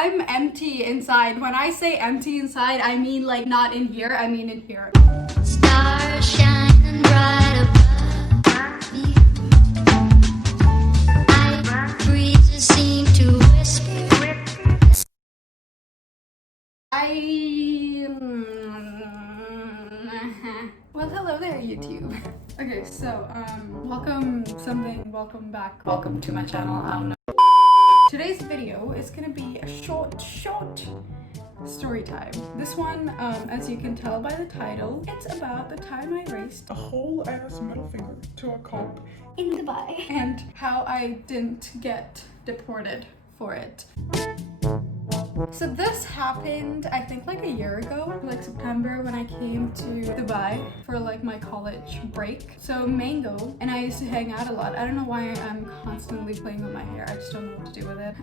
I'm empty inside. When I say empty inside, I mean like not in here, I mean in here. Stars shining bright above me. Night breezes seem to whisper. Well, hello there, YouTube. Okay, so, welcome back, welcome to my channel, I don't know. Today's video is gonna be a short story time. This one, as you can tell by the title, it's about the time I raised a whole ass middle finger to a cop in Dubai and how I didn't get deported for it. So this happened, I think like a year ago, like September, when I came to Dubai for like my college break. So Mango and I used to hang out a lot. I don't know why I'm constantly playing with my hair. I just don't know what to do with it.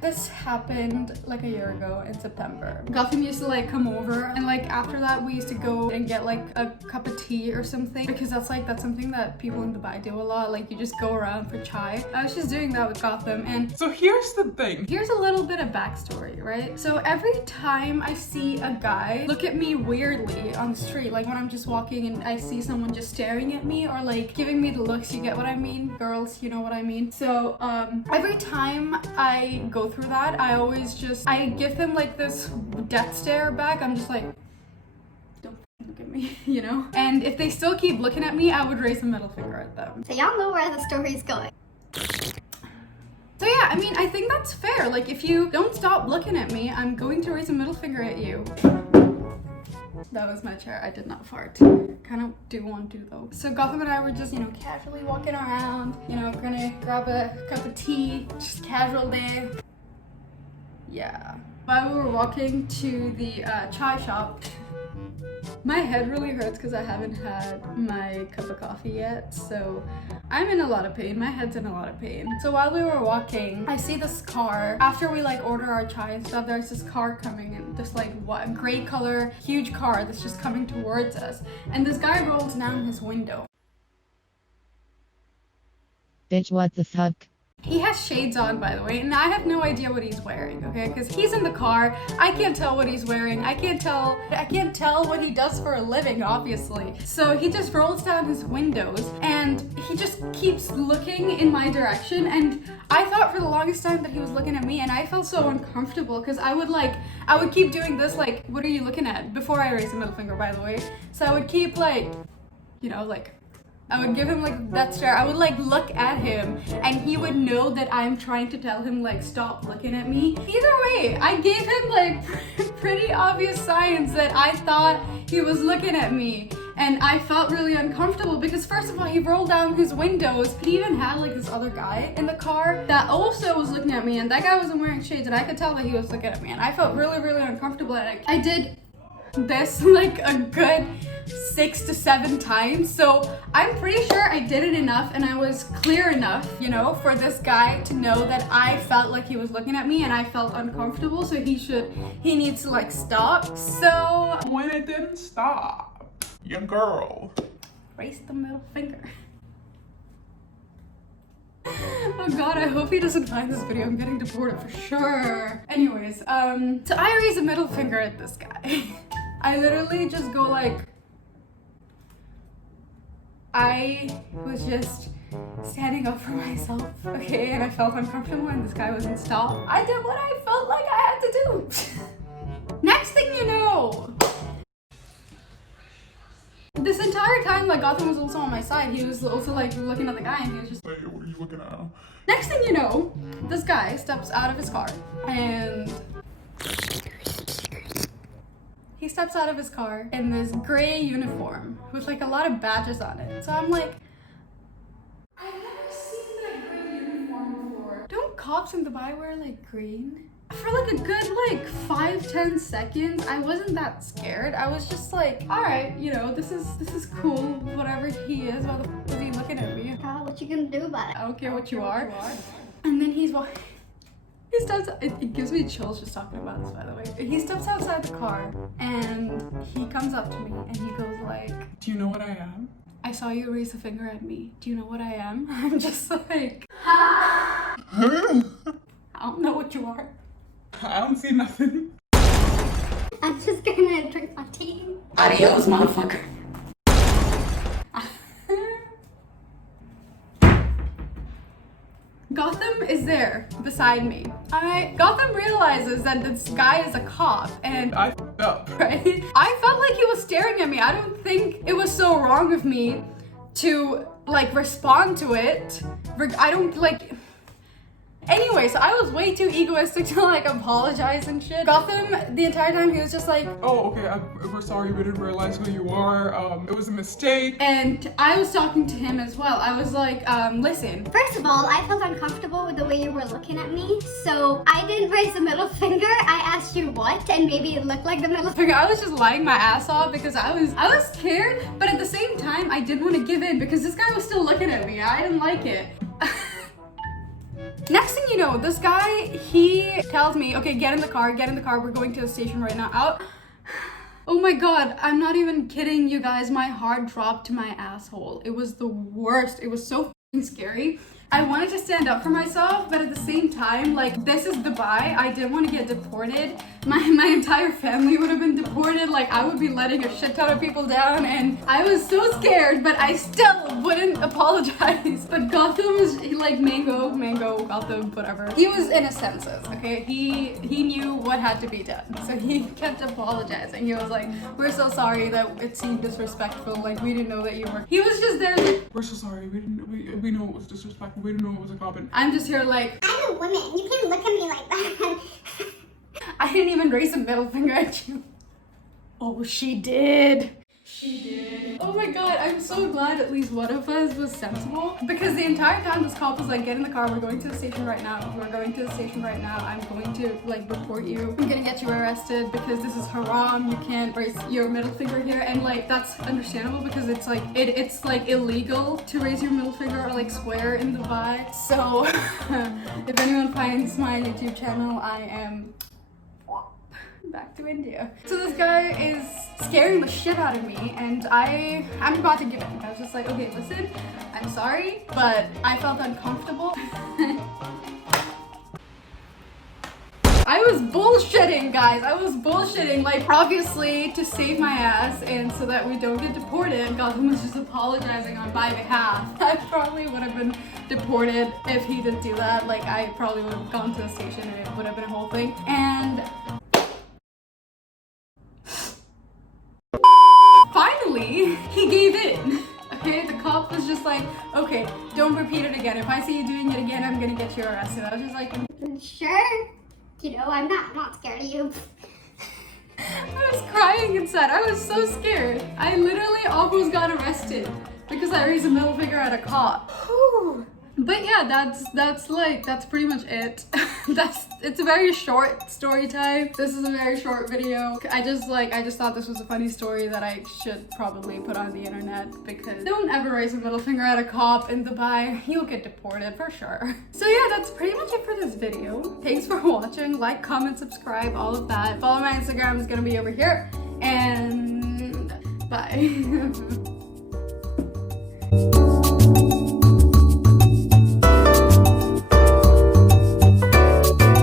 This happened like a year ago in September. Gotham used to like come over, and like after that we used to go and get like a cup of tea or something, because that's something that people in Dubai do a lot. Like you just go around for chai. I was just doing that with Gotham, and So here's the thing. here's a little bit of backstory, right? So every time I see a guy look at me weirdly on the street, like when I'm just walking and I see someone just staring at me or like giving me the looks, you get what I mean? Girls, you know what I mean? So every time I go through that, I give them like this death stare back. I'm just like, don't look at me, you know? And if they still keep looking at me, I would raise a middle finger at them. So y'all know where the story's going. So yeah, I mean, I think that's fair. Like, if you don't stop looking at me, I'm going to raise a middle finger at you. That was my chair. I did not fart. Kind of do want to though. So Gotham and I were just, casually walking around, gonna grab a cup of tea, just casual day. Yeah. While we were walking to the chai shop, my head really hurts because I haven't had my cup of coffee yet, so I'm in a lot of pain. My head's in a lot of pain. So while we were walking, I see this car. After we like order our chai and stuff, there's this car coming in, this like gray color, huge car that's just coming towards us. And this guy rolls down his window. Bitch, what the fuck? He has shades on, by the way, and I have no idea what he's wearing, okay? Because he's in the car. I can't tell what he's wearing. I can't tell what he does for a living, obviously. So he just rolls down his windows and he just keeps looking in my direction, and I thought for the longest time that he was looking at me, and I felt so uncomfortable because I would keep doing this, like, what are you looking at? Before I raised the middle finger, by the way. So I would keep like, I would give him like that stare. I would like look at him and he would know that I'm trying to tell him like stop looking at me. Either way, I gave him like pretty obvious signs that I thought he was looking at me. And I felt really uncomfortable because first of all, he rolled down his windows. He even had like this other guy in the car that also was looking at me, and that guy wasn't wearing shades, and I could tell that he was looking at me, and I felt really, really uncomfortable. And I did this like a good 6 to 7 times, so I'm pretty sure I did it enough and I was clear enough, for this guy to know that I felt like he was looking at me and I felt uncomfortable, so he needs to like stop. So when it didn't stop, your girl raise the middle finger. Oh god, I hope he doesn't find this video. I'm getting deported for sure. Anyways, so I raise a middle finger at this guy. I literally just go like, I was just standing up for myself, okay? And I felt uncomfortable and this guy wouldn't stop. I did what I felt like I had to do. Next thing you know, this entire time, like, Gotham was also on my side. He was also like looking at the guy and he was just like, what are you looking at? Next thing you know, this guy steps out of his car and he steps out of his car in this gray uniform with like a lot of badges on it. So I'm like, I've never seen that gray uniform before. Don't cops in Dubai wear like green? For like a good like 5-10 seconds, I wasn't that scared. I was just like, all right, this is cool. Whatever he is, why the fuck is he looking at me? What you gonna do about it? I don't care what you are. And then he steps, it gives me chills just talking about this, by the way. He steps outside the car and he comes up to me and he goes like, Do you know what I am? I saw you raise a finger at me. Do you know what I am? I'm just like, huh? I don't know what you are. I don't see nothing. I'm just gonna drink my tea. Adios, motherfucker. Gotham is there beside me. Gotham realizes that this guy is a cop and I f***ed up. right? I felt like he was staring at me. I don't think it was so wrong of me to like respond to it. I don't like. Anyway, so I was way too egoistic to like apologize and shit. Gotham, the entire time he was just like, Oh, okay, we're sorry, we didn't realize who you are. It was a mistake. and I was talking to him as well. I was like, listen. First of all, I felt uncomfortable with the way you were looking at me, so I didn't raise the middle finger. I asked you what, and maybe it looked like the middle finger. I was just lying my ass off because I was scared, but at the same time, I didn't want to give in because this guy was still looking at me. I didn't like it. Next thing you know, this guy, he tells me, okay, get in the car, we're going to the station right now. Out. Oh my god, I'm not even kidding you guys, my heart dropped to my asshole. It was the worst. It was so f***ing scary. I wanted to stand up for myself, but at the same time, like, this is Dubai. I didn't want to get deported. My entire family would have been deported. Like, I would be letting a shit ton of people down, and I was so scared, but I still wouldn't apologize. But Gotham was like Mango, Gotham, whatever. He was in his senses, okay? He knew what had to be done, so he kept apologizing. He was like, we're so sorry that it seemed disrespectful. Like, we didn't know that you were. He was just there like, We're so sorry, we know it was disrespectful. We didn't know it was a cop. I'm just here like, I'm a woman. You can't look at me like that. I didn't even raise a middle finger at you. Oh, she did. She did. Oh my god, I'm so glad at least one of us was sensible. Because the entire time this cop was like, get in the car, we're going to the station right now. We're going to the station right now. I'm going to like report you. I'm gonna get you arrested because this is haram. You can't raise your middle finger here. And like, that's understandable because it's like, it's like illegal to raise your middle finger or like swear in Dubai. So if anyone finds my YouTube channel, I am back to India. So this guy is scaring the shit out of me and I'm about to give in. I was just like, okay, listen, I'm sorry, but I felt uncomfortable. I was bullshitting, guys. I was bullshitting, like, obviously to save my ass and so that we don't get deported. Gotham was just apologizing on my behalf. I probably would have been deported if he didn't do that. Like, I probably would have gone to the station and it would have been a whole thing. And finally, he gave in. Okay, the cop was just like, okay, don't repeat it again. If I see you doing it again, I'm gonna get you arrested. I was just like, Sure. You know, I'm not scared of you. I was crying inside. I was so scared. I literally almost got arrested because I raised a middle finger at a cop. Whew. But yeah, that's pretty much it. It's a very short story time. This is a very short video. I just thought this was a funny story that I should probably put on the internet because don't ever raise a middle finger at a cop in Dubai. You'll get deported for sure. So yeah, that's pretty much it for this video. Thanks for watching. Like, comment, subscribe, all of that. Follow my Instagram, is gonna be over here. And bye.